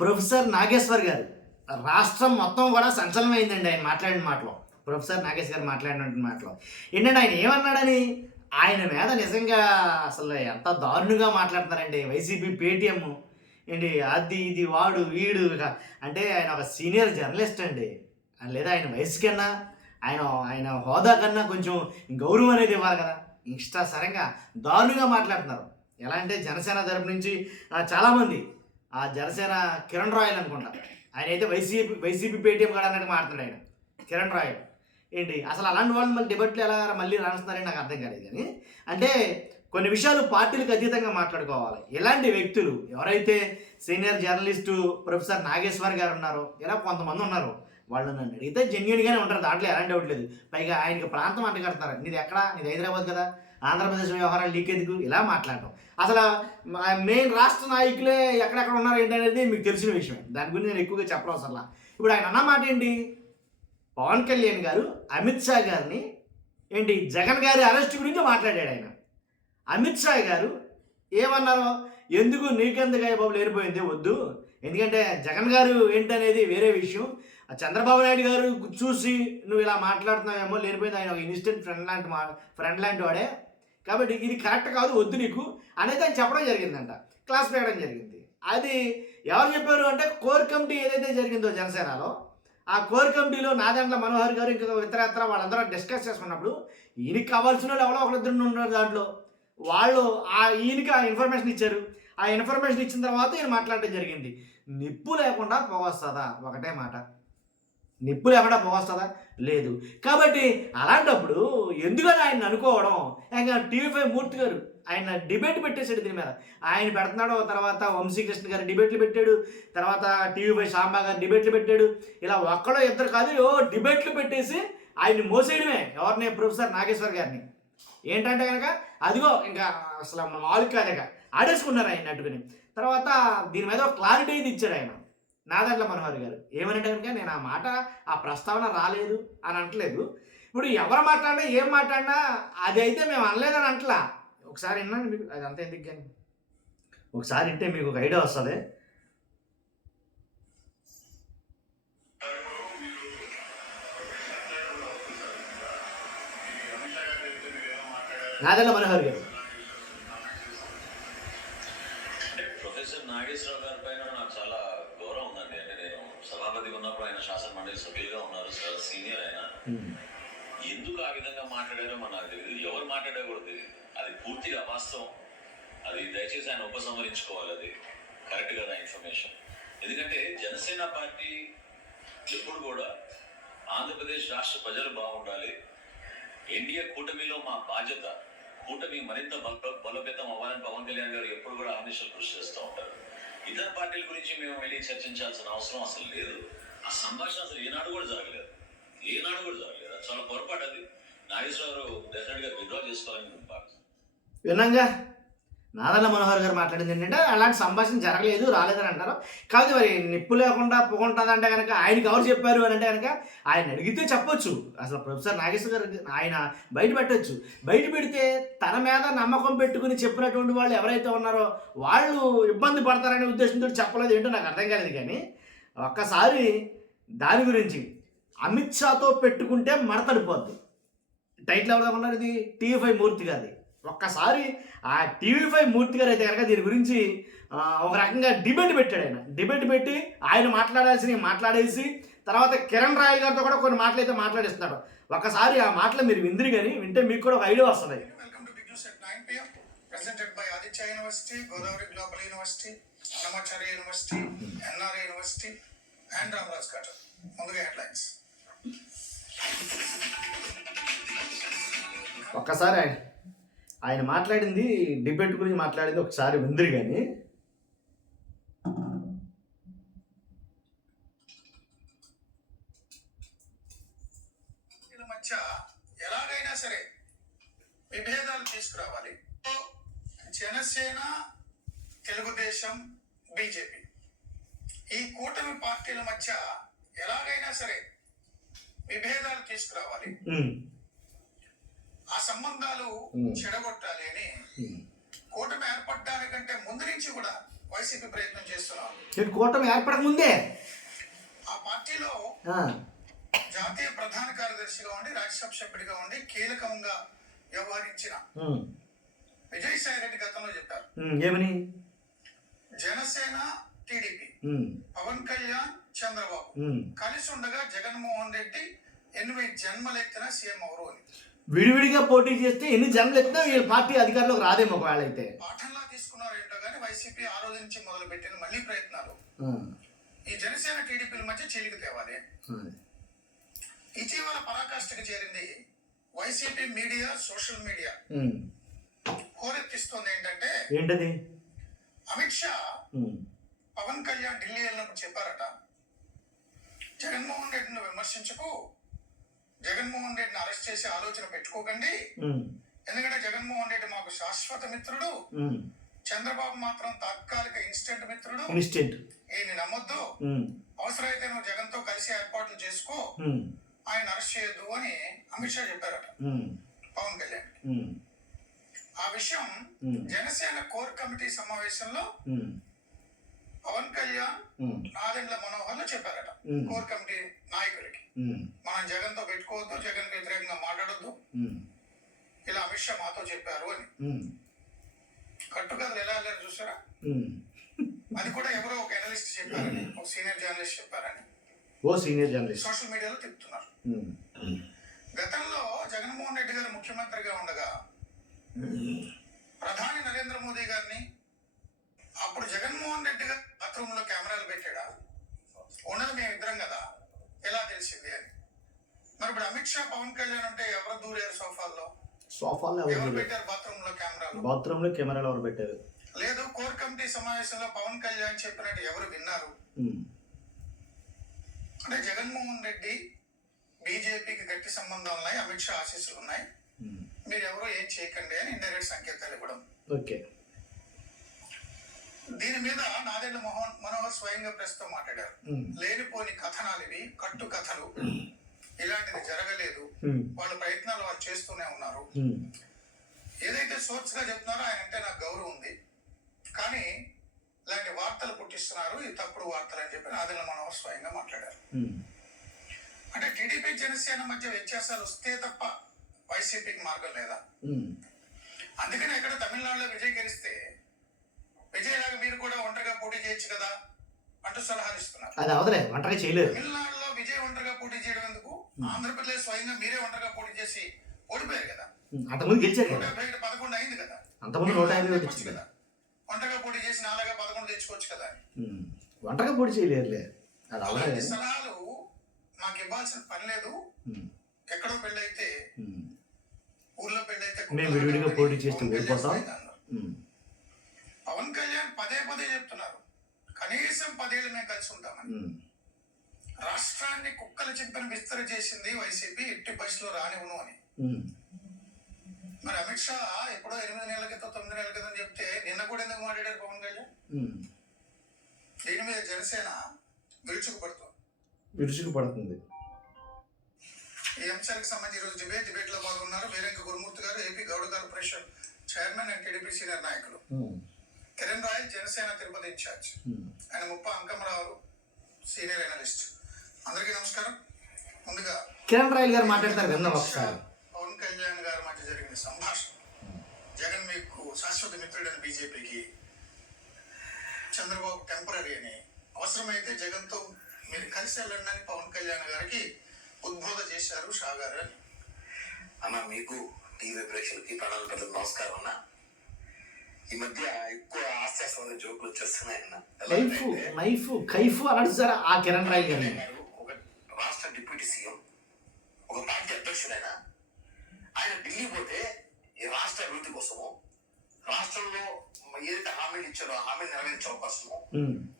Professor Nageshwar గారు రాష్ట్రం మొత్తం కూడా సంచలనమైందండి ఆయన మాట్లాడిన మాటలో. ప్రొఫెసర్ నాగేష్ గారు మాట్లాడినటువంటి మాటలో ఏంటంటే ఆయన ఏమన్నాడని, ఆయన మీద నిజంగా అసలు ఎంత దారుణంగా మాట్లాడతారండి. వైసీపీ పేటీఎం ఏంటి, అది ఇది వాడు వీడు అంటే ఆయన ఒక సీనియర్ జర్నలిస్ట్ అండి. లేదా ఆయన వయసు కన్నా ఆయన ఆయన హోదా కన్నా కొంచెం గౌరవం అనేది ఇవ్వాలి కదా. ఇష్ట సరంగా దారుణంగా మాట్లాడుతున్నారు. ఎలా అంటే జనసేన తరపు నుంచి చాలామంది ఆ జనసేన కిరణ్ రాయల్ అనుకుంటా, ఆయన అయితే వైసీపీ పేటీఎం కూడా అన్నట్టు మాట్లాడుతున్నాడు ఆయన కిరణ్ రాయల్. ఏంటి అసలు అలాంటి వాళ్ళు మళ్ళీ డిబేట్లు ఎలా మళ్ళీ రాణిస్తున్నారని నాకు అర్థం కాలేదు. కానీ అంటే కొన్ని విషయాలు పార్టీలకు అతీతంగా మాట్లాడుకోవాలి. ఇలాంటి వ్యక్తులు ఎవరైతే సీనియర్ జర్నలిస్టు ప్రొఫెసర్ నాగేశ్వర్ గారు ఉన్నారో, ఇలా కొంతమంది ఉన్నారు, వాళ్ళు నన్ను అడిగితే జెన్యున్గానే ఉంటారు, దాంట్లో ఎలాంటి డౌట్ లేదు. పైగా ఆయనకి ప్రాంతం అంటగడతారు. నీది ఎక్కడ, నీది హైదరాబాద్ కదా, ఆంధ్రప్రదేశ్ వ్యవహారాలు లీకెందుకు ఇలా మాట్లాడటం. అసలు మెయిన్ రాష్ట్ర నాయకులే ఎక్కడెక్కడ ఉన్నారు ఏంటనేది మీకు తెలిసిన విషయమే. దాని గురించి నేను ఎక్కువగా చెప్పడం అసలు. ఇప్పుడు ఆయన అన్న మాట ఏంటి, పవన్ కళ్యాణ్ గారు అమిత్ షా గారిని ఏంటి జగన్ గారి అరెస్ట్ గురించి మాట్లాడాడు ఆయన. అమిత్ షా గారు ఏమన్నారో, ఎందుకు నీకెందుకు బాబు లేనిపోయింది వద్దు, ఎందుకంటే జగన్ గారు ఏంటనేది వేరే విషయం, చంద్రబాబు నాయుడు గారు చూసి నువ్వు ఇలా మాట్లాడుతున్నావేమో, లేనిపోయింది ఆయన ఒక ఇన్స్టెంట్ ఫ్రెండ్ లాంటి వాడే, కాబట్టి ఇది కరెక్ట్ కాదు వద్దు నీకు అనేది ఆయన చెప్పడం జరిగిందంట, క్లాస్ పెట్టడం జరిగింది. అది ఎవరు చెప్పారు అంటే కోర్ కమిటీ ఏదైతే జరిగిందో జనసేనలో, ఆ కోర్ కమిటీలో నాదెండ్ల మనోహర్ గారు ఇంకా ఇతరత్ర వాళ్ళందరూ డిస్కస్ చేసుకున్నప్పుడు ఈయనకి కావాల్సిన వాళ్ళు ఎవరో ఒకరిద్దరు ఉన్నారు దాంట్లో, వాళ్ళు ఈయనకి ఆ ఇన్ఫర్మేషన్ ఇచ్చారు. ఆ ఇన్ఫర్మేషన్ ఇచ్చిన తర్వాత ఈయన మాట్లాడడం జరిగింది. నిప్పు లేకుండా పొగొస్తుందా, ఒకటే మాట, నిప్పు లేకుండా పొగొస్తుందా, లేదు. కాబట్టి అలాంటప్పుడు ఎందుకని ఆయన అనుకోవడం, ఇంకా టీవీ5 మూర్తి గారు ఆయన డిబేట్ పెట్టేశాడు దీని మీద. ఆయన పెడుతున్నాడు, తర్వాత వంశీకృష్ణ గారు డిబేట్లు పెట్టాడు, తర్వాత టీవీ5 సాంబా గారు డిబేట్లు పెట్టాడు. ఇలా ఒక్కడో ఇద్దరు కాదు డిబేట్లు పెట్టేసి ఆయన్ని మోసేయడమే, ఎవరిని, ప్రొఫెసర్ నాగేశ్వర్ గారిని. ఏంటంటే కనుక అదిగో ఇంకా అసలు మామూలు కాదేక ఆడేసుకున్నారు ఆయన అట్టుకుని. తర్వాత దీని మీద ఒక క్లారిటీ ఇది ఇచ్చాడు ఆయన నాదెండ్ల మనోహర్ గారు. ఏమనంటే కనుక నేను ఆ మాట, ఆ ప్రస్తావన రాలేదు అని అంటలేదు. ఇప్పుడు ఎవరు మాట్లాడినా ఏం మాట్లాడినా అది అయితే మేము అనలేదని అంటలా. ఒకసారి విన్నాను మీకు, అది అంతా ఎందుకు కానీ ఒకసారి వింటే మీకు ఒక ఐడియా వస్తుంది. నాదెండ్ల మనోహర్ గారు. ప్రొఫెసర్ నాగేశ్వరరావు గారి పైన నాకు చాలా గౌరవం ఉందండి. అంటే నేను సభాపతిగా ఉన్నప్పుడు ఆయన శాసన మండలి సభ్యులుగా ఉన్నారు, చాలా సీనియర్ ఆయన. ఎందుకు ఆ విధంగా మాట్లాడారో నాకు తెలియదు, ఎవరు మాట్లాడారో కూడా తెలియదు. అది పూర్తిగా అవాస్తవం. అది దయచేసి ఆయన ఉపసంహరించుకోవాలి, అది కరెక్ట్ కదా ఇన్ఫర్మేషన్. ఎందుకంటే జనసేన పార్టీ ఎప్పుడు కూడా ఆంధ్రప్రదేశ్ రాష్ట్ర ప్రజలు బాగుండాలి, ఎన్డీఏ కూటమిలో మా బాధ్యత, కూటమి మరింత బలోపేతం అవ్వాలని పవన్ కళ్యాణ్ గారు ఎప్పుడు కూడా ఆనిషలు కృషి చేస్తూ ఉంటారు. ఇతర పార్టీల గురించి మేము వెళ్ళి చర్చించాల్సిన అవసరం అసలు లేదు. ఆ సంభాషణ అసలు ఏనాడు కూడా జరగలేదు. అది చాలా పొరపాటు. అది నాగేశ్వరరావు డెఫినెట్ గా విత్డ్రా చేసుకోవాలని వినంగా నాదెండ్ల మనోహర్ గారు మాట్లాడింది ఏంటంటే అలాంటి సంభాషణ జరగలేదు, రాలేదని అంటారు. కాబట్టి మరి నిప్పు లేకుండా పొగుంటుందంటే కనుక ఆయనకి ఎవరు చెప్పారు అని అంటే కనుక ఆయన అడిగితే చెప్పొచ్చు. అసలు ప్రొఫెసర్ నాగేశ్వర్ గారు ఆయన బయట పెట్టచ్చు. బయట పెడితే తన మీద నమ్మకం పెట్టుకుని చెప్పినటువంటి వాళ్ళు ఎవరైతే ఉన్నారో వాళ్ళు ఇబ్బంది పడతారనే ఉద్దేశంతో చెప్పలేదు, ఏంటో నాకు అర్థం కాలేదు. కానీ ఒక్కసారి దాని గురించి అమిత్ షాతో పెట్టుకుంటే మడతడిపోద్ది టైటిల్ ఎవరు ఉన్నారు, ఇది టీవీ5 మూర్తి గారి. ఒక్కసారి ఆ టీవీ5 మూర్తి గారు అయితే కనుక దీని గురించి ఒక రకంగా డిబేట్ పెట్టాడు. ఆయన డిబేట్ పెట్టి ఆయన మాట్లాడాల్సినవి మాట్లాడేసి తర్వాత కిరణ్ రాయ్ గారితో కూడా కొన్ని మాటలు అయితే మాట్లాడిస్తున్నాడు. ఒక్కసారి ఆ మాటలు మీరు విందిరి కానీ వింటే మీకు కూడా ఒక ఐడియా వస్తుంది. Welcome to big news at 9 PM presented by Aditya university, Godavari global university, Annamacharya university, NRI university and Ramraj cotton. ముందుగా హెడ్లైన్స్. ఒక్కసారి ఆయన మాట్లాడింది డిబేట్ గురించి మాట్లాడింది ఒకసారి విందిరి కానీ మధ్య ఎలాగైనా సరే విభేదాలు తీసుకురావాలి. జనసేన, తెలుగుదేశం, బీజేపీ ఈ కూటమి పార్టీల మధ్య ఎలాగైనా సరే విభేదాలు తీసుకురావాలి, ఆ సంబంధాలు చెడగొట్టాలి అని కూటమి ఏర్పడడానికంటే ముందు నుంచి కూడా వైసీపీ ప్రయత్నం చేస్తున్నారు. నేను కూటమి ఏర్పడక ముందే ఆ పార్టీలో జాతీయ ప్రధాన కార్యదర్శిగా ఉండి రాజ్యసభ సభ్యుడిగా ఉండి కీలకంగా వ్యవహరించిన విజయసాయి రెడ్డి గతంలో చెప్పారు, ఏమని జనసేన టీడీపీ పవన్ కళ్యాణ్ చంద్రబాబు కలిసి ఉండగా జగన్మోహన్ రెడ్డి 8 జన్మలెత్తిన సీఎం అవరు అని. విడివిడిగా పోటీ చేస్తే ఎన్ని జన్మలు ఎత్తినా వీళ్ళ పార్టీ అధికారంలోకి రాదేమో ఒకవేళ అయితే. పాఠంలా తీసుకున్నారు ఏంటో కానీ వైసీపీ ఆ రోజు నుంచి మొదలు పెట్టిన మళ్ళీ ప్రయత్నాలు ఈ జనసేన టీడీపీల మధ్య చీలిక తేవాలి. ఇటీవల పరాకాష్ఠకు చేరింది వైసీపీ మీడియా, సోషల్ మీడియా హోరెత్తిస్తోంది ఏంటంటే, ఏంటది? అమిత్ షా పవన్ కళ్యాణ్ ఢిల్లీ వెళ్ళినప్పుడు చెప్పారట, జగన్మోహన్ రెడ్డిని విమర్శించకు, జగన్మోహన్ రెడ్డిని అరెస్ట్ చేసే ఆలోచన పెట్టుకోకండి, ఎందుకంటే జగన్మోహన్ రెడ్డి మాకు శాశ్వత మిత్రుడు, చంద్రబాబు మాత్రం తాత్కాలిక ఇన్స్టెంట్ మిత్రుడు, ఈయన నమ్మొద్దు, అవసరమైతే నువ్వు జగన్ తో కలిసి ఏర్పాట్లు చేసుకో, ఆయన అరెస్ట్ చేయొద్దు అని అమిత్ షా చెప్పారట పవన్ కళ్యాణ్. ఆ విషయం జనసేన కోర్ కమిటీ సమావేశంలో పవన్ కళ్యాణ్ నాదెండ్ల మనోహర్లు చెప్పారట కోర్ కమిటీ నాయకులకి, మనం జగన్ తో పెట్టుకోవద్దు, జగన్ వ్యతిరేకంగా మాట్లాడొద్దు, ఇలా అమిత్ షా మాతో చెప్పారు అని. కట్టుకథలు ఎలా వెళ్ళారు చూసారా? అది కూడా ఎవరో ఒక అనలిస్ట్ చెప్పారని, ఒక సీనియర్ జర్నలిస్ట్ చెప్పారని సోషల్ మీడియాలో తిప్పుతున్నారు. గతంలో జగన్మోహన్ రెడ్డి గారు ముఖ్యమంత్రిగా ఉండగా ప్రధాని నరేంద్ర మోదీ గారిని, అప్పుడు జగన్మోహన్ రెడ్డి గారు బాత్రూమ్ లో కెమెరాలు పెట్టాడా? ఉన్నది మేమిద్దరం కదా, ఎలా తెలిసింది అని. మరి ఇప్పుడు అమిత్ షా పవన్ కళ్యాణ్ అంటే ఎవరు దూరారు సోఫాల్లో? ఎవరు పెట్టారు బాత్రూమ్ లో కెమెరాలు ఎవరు పెట్టారు? లేదు, కోర్ కమిటీ సమావేశంలో పవన్ కళ్యాణ్ చెప్పినట్టు ఎవరు విన్నారు? అంటే జగన్మోహన్ రెడ్డి బీజేపీకి గట్టి సంబంధాలు ఉన్నాయి, అమిత్ షా ఆశీస్సులు ఉన్నాయి, మీరు ఎవరో ఏం చేయకండి అని ఇండైరెక్ట్ సంకేతాలు ఇవ్వడం. దీని మీద నాదెండ్ల మనోహర్ స్వయంగా ప్రెస్ తో మాట్లాడారు. లేనిపోని కథనాలు ఇవి, కట్టు కథలు, ఇలాంటిది జరగలేదు, వాళ్ళ ప్రయత్నాలు వాళ్ళు చేస్తూనే ఉన్నారు. ఏదైతే సోర్స్ గా చెప్తున్నారో ఆయన అంటే నాకు గౌరవం ఉంది, కానీ ఇలాంటి వార్తలు పుట్టిస్తున్నారు, ఇది తప్పుడు వార్తలు అని చెప్పి నాదెండ్ల మనోహర్ స్వయంగా మాట్లాడారు. అంటే టీడీపీ జనసేన మధ్య వ్యత్యాసాలు వస్తే తప్ప వైసీపీకి మార్గం లేదా? అందుకని ఇక్కడ తమిళనాడులో విజయ్ గెలిస్తే విజయ్ లాగా మీరు కూడా ఒంటరిగా పోటీ చేయొచ్చు కదా అంటూ సలహాలు ఇస్తున్నారు. తమిళనాడులో విజయ్ ఒంటరిగా పోటీ చేయడం ఎందుకు? ఆంధ్రప్రదేశ్ స్వయంగా మీరే ఒంటరిగా పోటీ చేసి ఓడిపోయారు కదా, 157 అయింది కదా, కదా, ఒంటరిగా పోటీ చేసి నాలుగా 11 తెచ్చుకోవచ్చు కదా. ఒంటరిగా పోటీ చేయలేరు. సలహాలు మాకు ఇవ్వాల్సిన పని లేదు. ఎక్కడో పెళ్ళైతే, ఊర్లో పెళ్ళైతే పోటీ చేస్తూ పవన్ కళ్యాణ్ పదే చెప్తున్నారు, కనీసం 10 ఏళ్ళు మేము కలిసి ఉంటామని. రాష్ట్రాన్ని కుక్కల చింపిన విస్తర చేసింది వైసీపీ, ఎట్టి పరిస్థితిలో రానివ్వను అని. మరి అమిత్ షా ఎప్పుడో 8 నెలల క్రితం 9 నెలల క్రితం చెప్తే నిన్న కూడా ఎందుకు మాట్లాడారు పవన్ కళ్యాణ్? దీని మీద జనసేన విరుచుకుపడుతుంది. ఈ అంశానికి సంబంధించి ఈరోజు డిబేట్ లో పాల్గొన్నారు వీరంగ గురుమూర్తి గారు, AP Gowda corporation chairman and TDP senior నాయకులు, కిరణ్ రాయల్ జనసేన తిరుపతి ఇన్ఛార్జ్, ఆయన ముప్ప అంకమరావు సీనియర్ అనలిస్ట్. అందరికీ నమస్కారం. ముందుగా కిరణ్ రాయల్ గారు మాట్లాడతారు. పవన్ కళ్యాణ్ గారి మధ్య జరిగిన సంభాషణ, జగన్ మీకు శాశ్వత మిత్రుడని బీజేపీకి, చంద్రబాబు టెంపరీ అని, అవసరమైతే జగన్ తో మీరు కలిసి వెళ్ళండి అని పవన్ కళ్యాణ్ గారికి ఉద్బోధ చేశారు షా గారు అని. అన్న మీకు టీవీ ప్రేక్షకులకి ప్రణాళిక పెద్దలు నమస్కారం అన్న. ఈ మధ్య ఎక్కువ హాస్యాస్పద జోకులు వచ్చేస్తున్నాయి అన్న. ఆ కిరణ్ రాయల్ గారు ఒక రాష్ట్ర డిప్యూటీ సీఎం, ఒక పార్టీ అధ్యక్షుడైన ఆయన ఢిల్లీ పోతే ఈ రాష్ట్ర అభివృద్ధి కోసము, రాష్ట్రంలో ఏదైతే హామీలు ఇచ్చారో హామీలు నెరవేర్చే అవకాశము,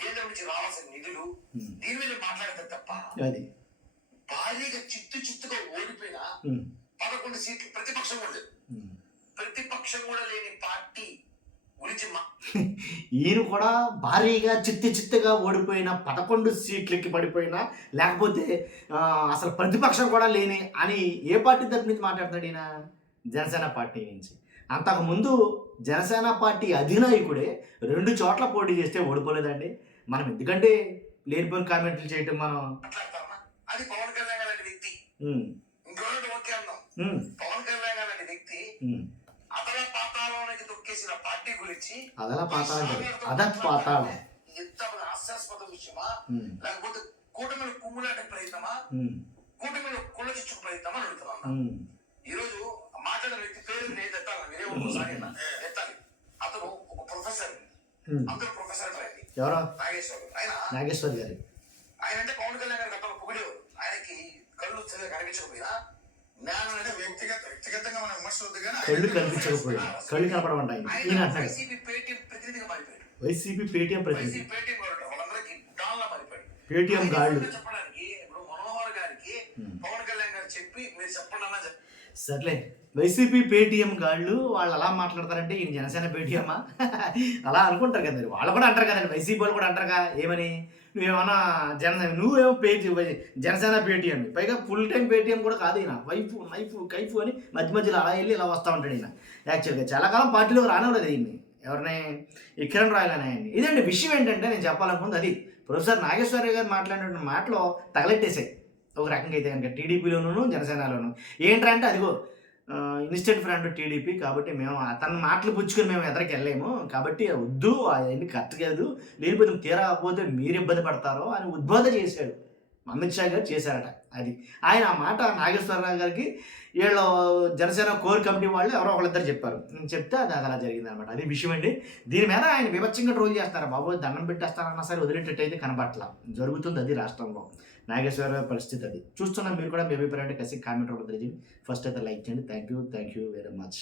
కేంద్రం నుంచి రావాల్సిన నిధులు, దీని మీద మాట్లాడితే తప్ప భారీగా చిత్తుగా ఓడిపోయిన 11 సీట్లు ప్రతిపక్షం కూడా లేదు. ప్రతిపక్షం కూడా లేని పార్టీ గురించి ఈయన కూడా భారీగా చిత్తుగా ఓడిపోయిన 11 సీట్లకి పడిపోయినా, లేకపోతే అసలు ప్రతిపక్షం కూడా లేని అని ఏ పార్టీ తరపు నుంచి మాట్లాడతాడు ఈయన? జనసేన పార్టీ నుంచి. అంతకుముందు జనసేన పార్టీ అధినాయకుడే 2 చోట్ల పోటీ చేస్తే ఓడిపోలేదండి. మనం ఎందుకంటే లేనిపోయిన కామెంట్లు చేయటం మనం. మాట్లాడతామా? అది పవన్ కళ్యాణ్ గారు లాంటి వ్యక్తి. ఉమ్, ఇంకోటి ఓకే అందాం. ఉమ్, పవన్ కళ్యాణ్ గారు లాంటి వ్యక్తి ఉమ్. అదల పాతాళానికి తొక్కేసిన పార్టీ గురించి అదలా పాతాళం కాదు, అదత్ పాతాళం. ఎంత హాస్యాస్పద విషయమా, ఉమ్, లేకపోతే కూటమిలో కుమ్ములాంటి ప్రయత్నమా, ఉమ్, కూటమిలో కుళ్ళచిచ్చు ప్రయత్నమా అని అడుగుతున్నాను. ఉమ్, ఈ రోజు మాట్లాడిన వ్యక్తి పేరు నేను ఎత్తాలి, వేరే ఒకసారి ఎత్తాలి. అతను ఒక ప్రొఫెసర్, ఉమ్. అందరూ ప్రొఫెసర్ అయింది. ఎవరో నాగేశ్వర్ ఆయన నాగేశ్వర్ గారు. ఆయన అంటే పవన్ కళ్యాణ్ గారు గతంలో పొగిడేవారు. ఆయనకి కళ్ళు సరిగా కనిపించకపోయినా జ్ఞానం అంటే అనేది వ్యక్తిగతంగా మనం విమర్శ వద్దు కానీ కళ్ళు కనిపించకపోయినా కళ్ళు కనపడమంటాయి ఈయన ఆయన అంటున్నాడు. వైసీపీ పేటీఎం ప్రతినిధిగా మారిపోయాడు. వైసీపీ పేటీఎం ప్రతినిధి, వైసీపీ పేటీఎం వాళ్ళు వాళ్ళందరికీ డాన్లా మారిపోయాడు. పేటీఎం గాళ్ళు. ఆయన చెప్పడానికి ఇప్పుడు మనోహర్ గారికి పవన్ కళ్యాణ్ గారు చెప్పి మీరు చెప్పండి అన్నా సర్లే, వైసీపీ పేటీఎం గాళ్ళు వాళ్ళు అలా మాట్లాడతారంటే ఈయన జనసేన పేటీఎమ్మా అలా అనుకుంటారు కదండి. వాళ్ళు కూడా అంటారు కదండి, వైసీపీ వాళ్ళు కూడా అంటారుగా ఏమని, నువ్వేమన్నా నువ్వేమో జనసేన పేటీఎం, పైగా ఫుల్ టైం పేటీఎం కూడా కాదు ఈయన, వైఫ్ నైఫ్ కైఫ్ అని మధ్య మధ్యలో అలా వెళ్ళి ఇలా వస్తూ ఉంటాడు ఈయన. యాక్చువల్గా చాలా కాలం పార్టీలో రానివ్వలేదు ఈయన్ని, ఎవరిని ఈ కిరణ్ రాయల్ అని ఆయన్ని. ఇదండి విషయం ఏంటంటే నేను చెప్పాలనుకుంది అది. ప్రొఫెసర్ నాగేశ్వరరావు గారు మాట్లాడిన మాటలో తగలెట్టేసాయి ఒక రకంగా అయితే కనుక టీడీపీలోనూ జనసేనలోను. ఏంటంటే అదిగో ఇన్స్టెంట్ ఫ్రెండ్ టీడీపీ కాబట్టి మేము అతని మాటలు పుచ్చుకొని మేము ఎదరికి వెళ్ళలేము కాబట్టి వద్దు, అవన్నీ కరెక్ట్ కాదు, లేకపోతే తీరకపోతే మీరు ఇబ్బంది పడతారో అని ఉద్బోధ చేశాడు అమిత్ షా గారు చేశారట. అది ఆయన ఆ మాట నాగేశ్వరరావు గారికి వీళ్ళు జనసేన కోర్ కమిటీ వాళ్ళు ఎవరో ఒకళ్ళిద్దరు చెప్పారు, చెప్తే అది అలా జరిగింది అనమాట. అది విషయం అండి. దీని మీద ఆయన వివచ్చంగా ట్రోల్ చేస్తారు, బాబు దండం పెట్టేస్తారన్నా సరే వదిలేటట్టయితే కనబట్ల జరుగుతుంది అది రాష్ట్రంలో. నాగేశ్వరరావు పరిస్థితి అది చూస్తున్నాం. మీరు కూడా మీ అభిప్రాయం అంటే కామెంట్ రూపంలో తెలియజేయండి. ఫస్ట్ అయితే లైక్ చేయండి. Thank you very much.